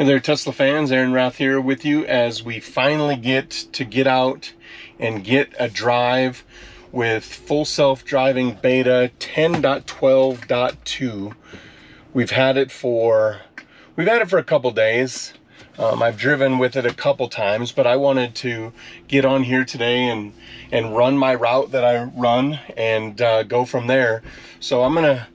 Hey there, Tesla fans. Aaron Rath here with you as we finally get out and get a drive with full self-driving beta 10.12.2. We've had it for a couple days. I've driven with it a couple times, but I wanted to get on here today and run my route that I run and go from there. So I'm gonna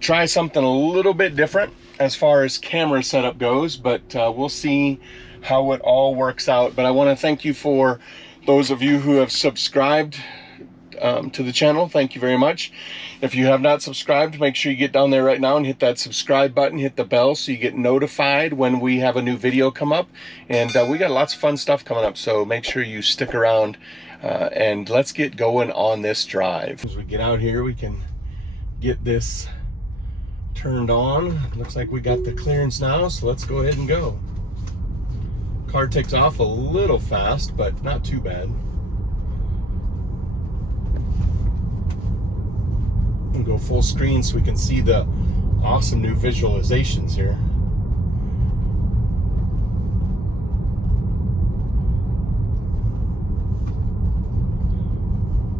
try something a little bit different as far as camera setup goes, but we'll see how it all works out. But I want to thank you for those of you who have subscribed to the channel. Thank you very much. If you have not subscribed, make sure you get down there right now and hit that subscribe button, hit the bell so you get notified when we have a new video come up. And we got lots of fun stuff coming up, so make sure you stick around and let's get going on this drive. As we get out here, we can get this turned on. Looks like we got the clearance now, so let's go ahead and go. Car takes off a little fast, but not too bad. We'll go full screen so we can see the awesome new visualizations here.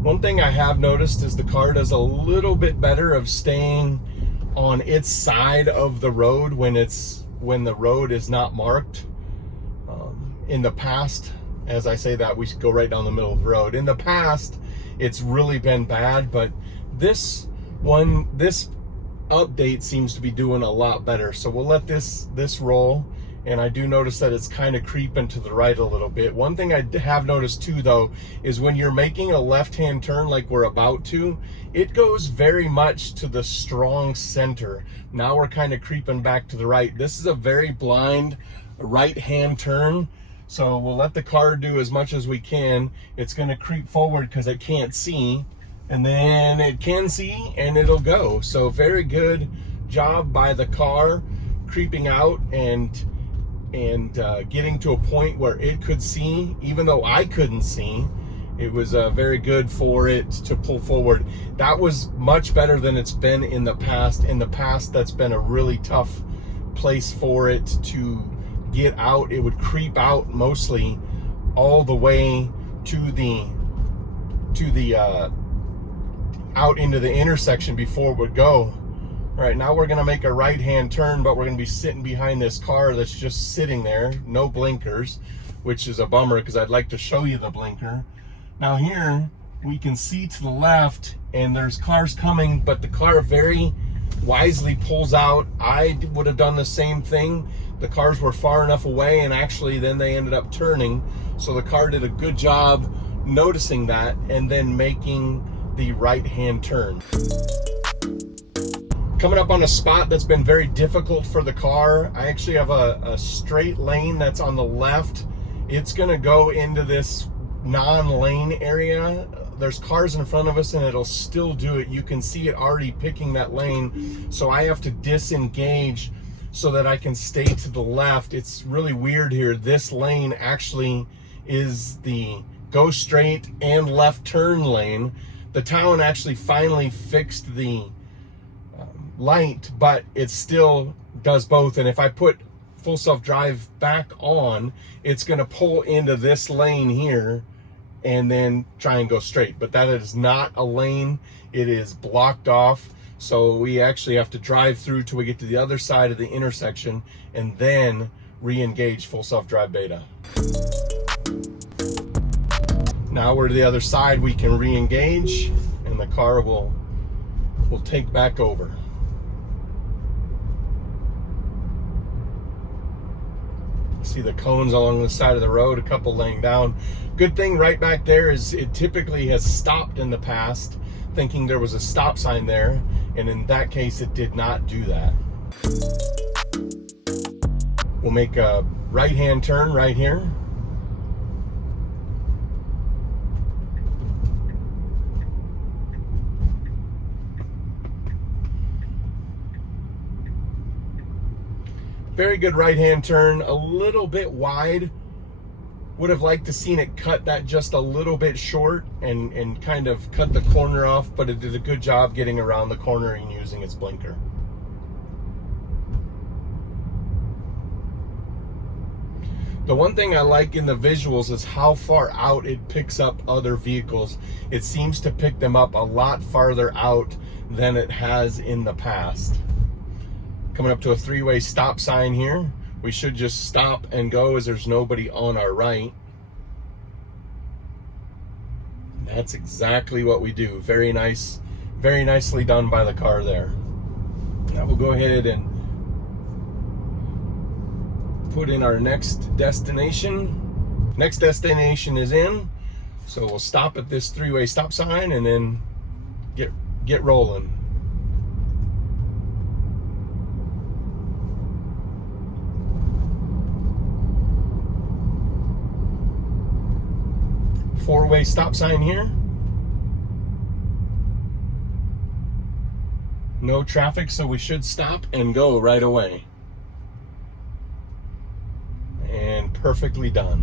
One thing I have noticed is the car does a little bit better of staying on its side of the road when the road is not marked. In the past, as I say that, we go right down the middle of the road. In the past, it's really been bad, but this update seems to be doing a lot better. So we'll let this roll. And I do notice that it's kind of creeping to the right a little bit. One thing I have noticed too, though, is when you're making a left-hand turn like we're about to, it goes very much to the strong center. Now we're kind of creeping back to the right. This is a very blind right-hand turn, so we'll let the car do as much as we can. It's going to creep forward because it can't see, and then it can see, and it'll go. So very good job by the car creeping out and getting to a point where it could see, even though I couldn't see. It was very good for it to pull forward. That was much better than it's been in the past. In the past, that's been a really tough place for it to get out. It would creep out mostly all the way to the out into the intersection before it would go. All right, now we're gonna make a right-hand turn, but we're gonna be sitting behind this car that's just sitting there, no blinkers, which is a bummer because I'd like to show you the blinker. Now here, we can see to the left and there's cars coming, but the car very wisely pulls out. I would have done the same thing. The cars were far enough away, and actually then they ended up turning. So the car did a good job noticing that and then making the right-hand turn. Coming up on a spot that's been very difficult for the car. I actually have a straight lane that's on the left. It's gonna go into this non-lane area. There's cars in front of us and it'll still do it. You can see it already picking that lane. So I have to disengage so that I can stay to the left. It's really weird here. This lane actually is the go straight and left turn lane. The town actually finally fixed the light, but it still does both. And if I put full self-drive back on, it's going to pull into this lane here and then try and go straight. But that is not a lane. It is blocked off. So we actually have to drive through till we get to the other side of the intersection and then re-engage full self-drive beta. Now we're to the other side, we can re-engage and the car will take back over. See the cones along the side of the road, a couple laying down. Good thing right back there is it typically has stopped in the past, thinking there was a stop sign there, and in that case it did not do that. We'll make a right-hand turn right here. Very good right-hand turn, a little bit wide. Would have liked to seen it cut that just a little bit short and kind of cut the corner off, but it did a good job getting around the corner and using its blinker. The one thing I like in the visuals is how far out it picks up other vehicles. It seems to pick them up a lot farther out than it has in the past. Coming up to a three-way stop sign here. We should just stop and go as there's nobody on our right. That's exactly what we do. Very nice, very nicely done by the car there. Now we'll go ahead and put in our next destination. Next destination is in, so we'll stop at this three-way stop sign and then get rolling. Four-way stop sign here. No traffic, so we should stop and go right away. And perfectly done.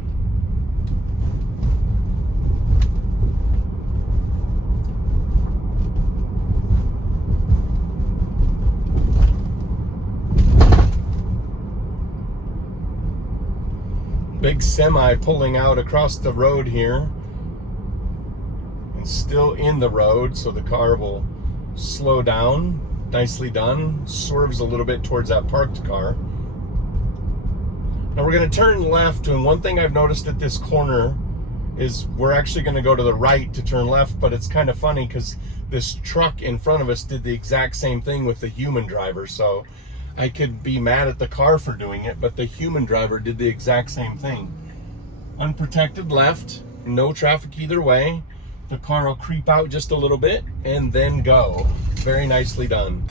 Big semi pulling out across the road here. And still in the road, so the car will slow down. Nicely done. Swerves a little bit towards that parked car. Now we're going to turn left, and one thing I've noticed at this corner is we're actually going to go to the right to turn left, but it's kind of funny because this truck in front of us did the exact same thing with the human driver. So I could be mad at the car for doing it, but the human driver did the exact same thing. Unprotected left, no traffic either way. The car will creep out just a little bit and then go. Very nicely done.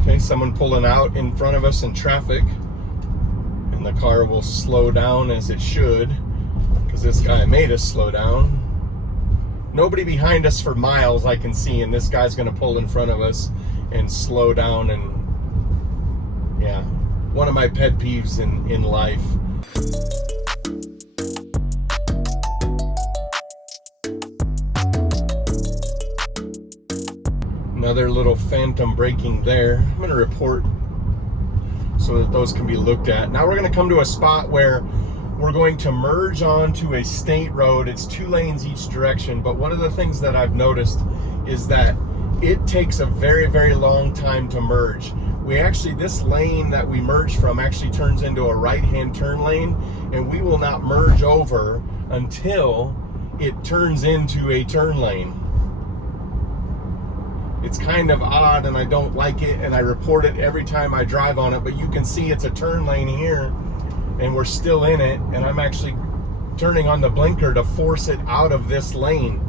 Okay, someone pulling out in front of us in traffic, and the car will slow down as it should because this guy made us slow down. Nobody behind us for miles I can see, and this guy's going to pull in front of us and slow down. And yeah, one of my pet peeves in life. Another little phantom braking there. I'm going to report so that those can be looked at. Now we're going to come to a spot where we're going to merge onto a state road. It's 2 lanes each direction, but one of the things that I've noticed is that it takes a very, very long time to merge. This lane that we merge from actually turns into a right-hand turn lane, and we will not merge over until it turns into a turn lane. It's kind of odd, and I don't like it, and I report it every time I drive on it, but you can see it's a turn lane here, and we're still in it, and I'm actually turning on the blinker to force it out of this lane,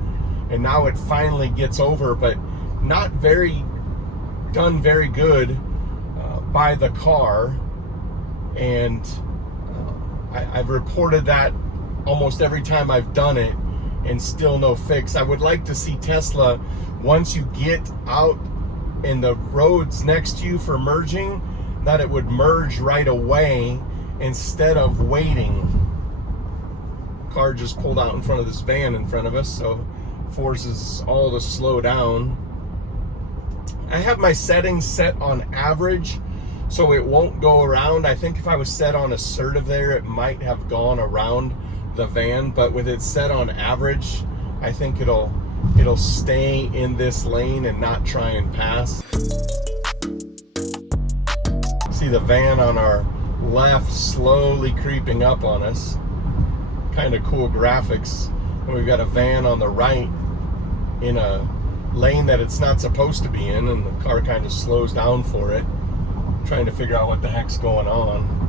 and now it finally gets over, but not done very good by the car, and I've reported that almost every time I've done it, and still no fix. I would like to see Tesla, once you get out in the roads next to you for merging, that it would merge right away instead of waiting. Car just pulled out in front of this van in front of us, so forces all to slow down. I have my settings set on average, so it won't go around. I think if I was set on assertive there, it might have gone around the van, but with it set on average, I think it'll stay in this lane and not try and pass. See the van on our left slowly creeping up on us. Kind of cool graphics. And we've got a van on the right in a lane that it's not supposed to be in, and the car kind of slows down for it, trying to figure out what the heck's going on.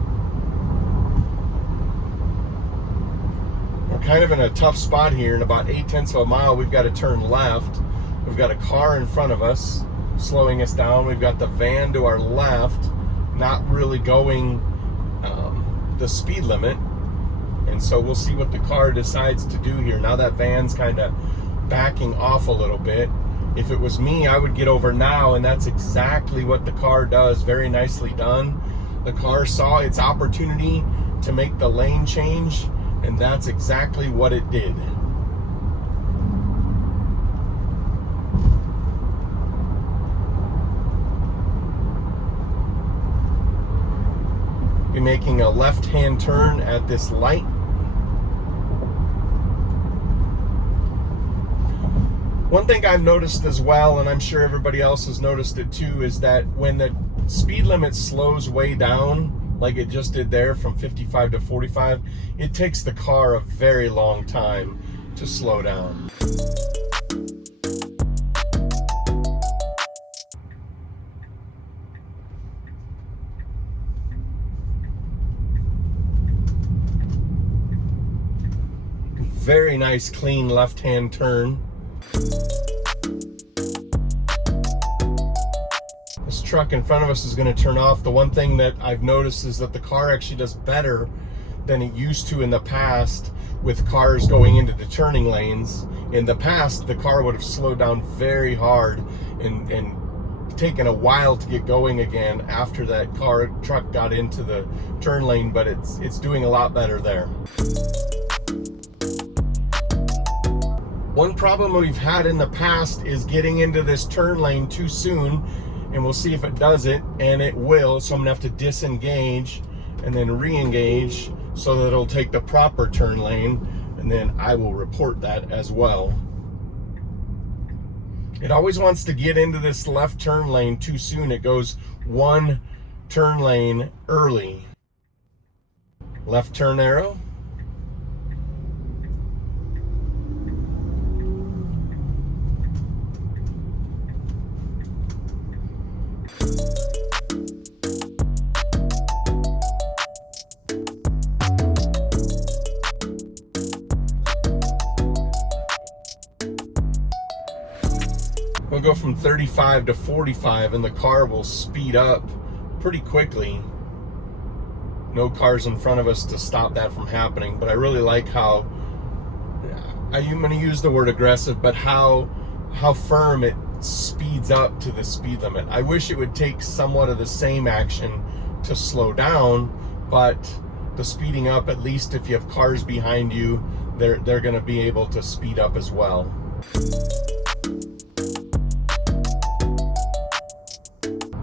We're kind of in a tough spot here. In about 0.8 of a mile, we've got to turn left. We've got a car in front of us slowing us down. We've got the van to our left, not really going the speed limit. And so we'll see what the car decides to do here. Now that van's kind of backing off a little bit. If it was me, I would get over now, and that's exactly what the car does. Very nicely done. The car saw its opportunity to make the lane change, and that's exactly what it did. Be making a left-hand turn at this light. One thing I've noticed as well, and I'm sure everybody else has noticed it too, is that when the speed limit slows way down, like it just did there from 55 to 45, it takes the car a very long time to slow down. Very nice, clean left-hand turn. This truck in front of us is going to turn off. The one thing that I've noticed is that the car actually does better than it used to in the past with cars going into the turning lanes. In the past, the car would have slowed down very hard and taken a while to get going again after that truck got into the turn lane, but it's doing a lot better there. One problem we've had in the past is getting into this turn lane too soon, and we'll see if it does it, and it will. So I'm gonna have to disengage and then re-engage so that it'll take the proper turn lane, and then I will report that as well. It always wants to get into this left turn lane too soon. It goes one turn lane early. Left turn arrow. We'll go from 35 to 45 and the car will speed up pretty quickly. No cars in front of us to stop that from happening, but I really like how, I'm going to use the word aggressive, but how firm it speeds up to the speed limit. I wish it would take somewhat of the same action to slow down, but the speeding up, at least if you have cars behind you, they're going to be able to speed up as well.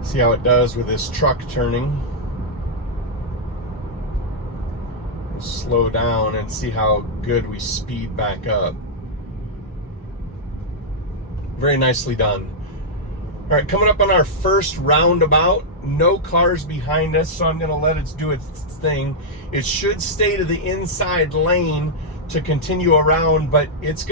See how it does with this truck turning. We'll slow down and see how good we speed back up. Very nicely done. All right, coming up on our first roundabout. No cars behind us, so I'm going to let it do its thing. It should stay to the inside lane to continue around, but it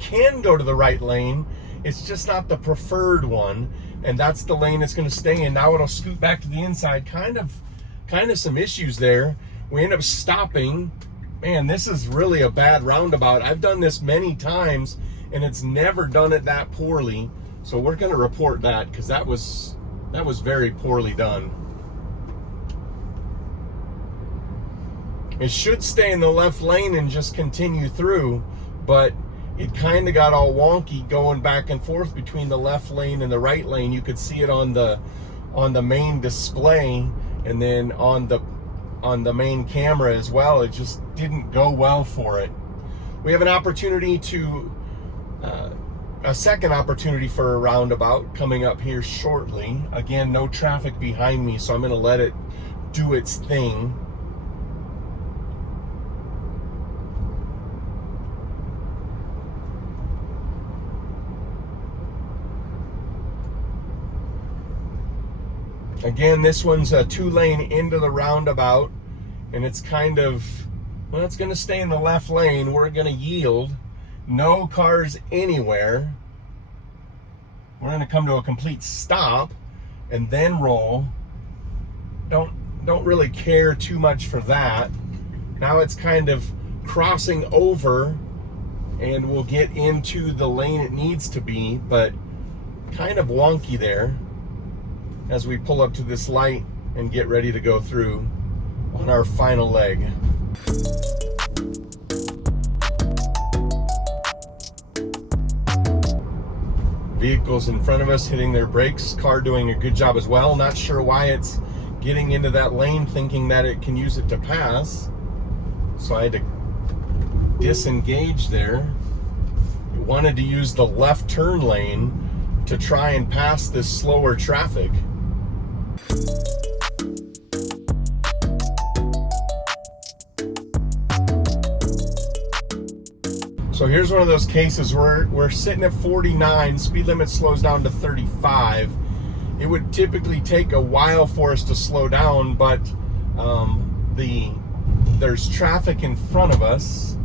can go to the right lane. It's just not the preferred one, and that's the lane it's going to stay in. Now it'll scoot back to the inside. Kind of some issues there. We end up stopping. Man, this is really a bad roundabout. I've done this many times, and it's never done it that poorly. So we're going to report that because that was very poorly done. It should stay in the left lane and just continue through, but it kind of got all wonky going back and forth between the left lane and the right lane. You could see it on the main display, and then on the main camera as well. It just didn't go well for it. We have an opportunity to a second opportunity for a roundabout coming up here shortly. Again, no traffic behind me, so I'm going to let it do its thing. Again, this one's a 2-lane into the roundabout, and it's kind of, well, it's going to stay in the left lane. We're going to yield. No cars anywhere. We're going to come to a complete stop and then roll. Don't really care too much for that. Now it's kind of crossing over, and we'll get into the lane it needs to be, but kind of wonky there as we pull up to this light and get ready to go through on our final leg. Vehicles in front of us hitting their brakes, car doing a good job as well. Not sure why it's getting into that lane thinking that it can use it to pass. So I had to disengage there. It wanted to use the left turn lane to try and pass this slower traffic. So here's one of those cases where we're sitting at 49, speed limit slows down to 35. It would typically take a while for us to slow down, but there's traffic in front of us.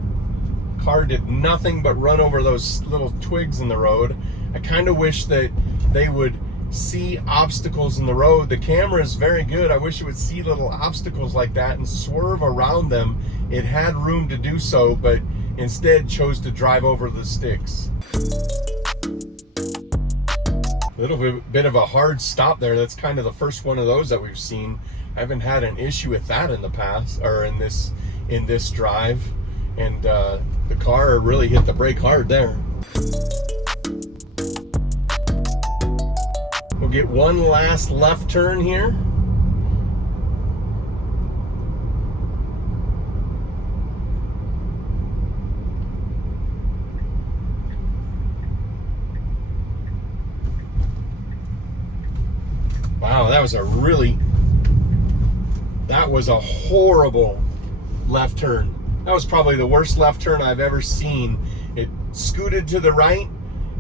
Car did nothing but run over those little twigs in the road. I kind of wish that they would see obstacles in the road. The camera is very good. I wish it would see little obstacles like that and swerve around them. It had room to do so, but instead chose to drive over the sticks. A little bit of a hard stop there. That's kind of the first one of those that we've seen. I haven't had an issue with that in the past, or in this drive. And the car really hit the brake hard there. We'll get one last left turn here. Wow, that was a horrible left turn. That was probably the worst left turn I've ever seen. It scooted to the right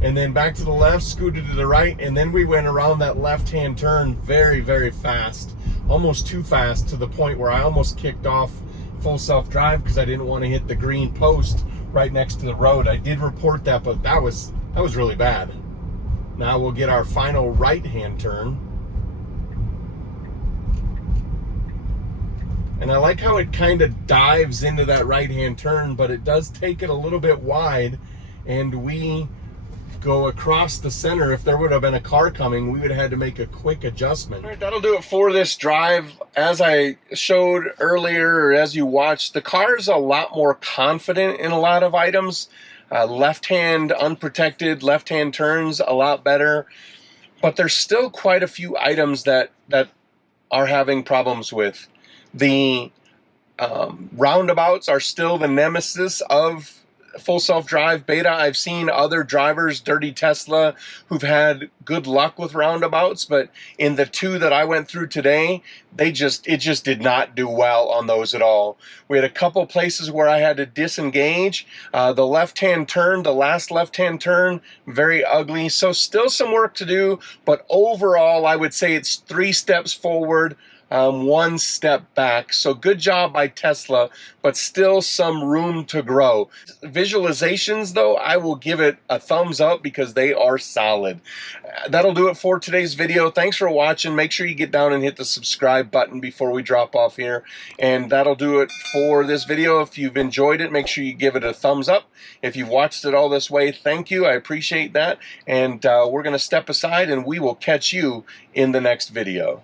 and then back to the left, scooted to the right, and then we went around that left-hand turn very, very fast. Almost too fast, to the point where I almost kicked off full self-drive because I didn't want to hit the green post right next to the road. I did report that, but that was really bad. Now we'll get our final right-hand turn. And I like how it kind of dives into that right-hand turn, but it does take it a little bit wide, and we go across the center. If there would have been a car coming, we would have had to make a quick adjustment. All right, that'll do it for this drive. As I showed earlier, or as you watched, the car is a lot more confident in a lot of items. Left-hand unprotected, left-hand turns a lot better, but there's still quite a few items that are having problems with. The roundabouts are still the nemesis of full self-drive beta. I've seen other drivers, Dirty Tesla, who've had good luck with roundabouts, but in the two that I went through today, it just did not do well on those at all. We had a couple places where I had to disengage. The left-hand turn, the last left-hand turn, very ugly. So still some work to do, but overall, I would say it's 3 steps forward, 1 step back. So good job by Tesla, but still some room to grow. Visualizations, though, I will give it a thumbs up because they are solid. That'll do it for today's video. Thanks for watching. Make sure you get down and hit the subscribe button before we drop off here. And that'll do it for this video. If you've enjoyed it, make sure you give it a thumbs up. If you've watched it all this way, thank you. I appreciate that. And we're going to step aside and we will catch you in the next video.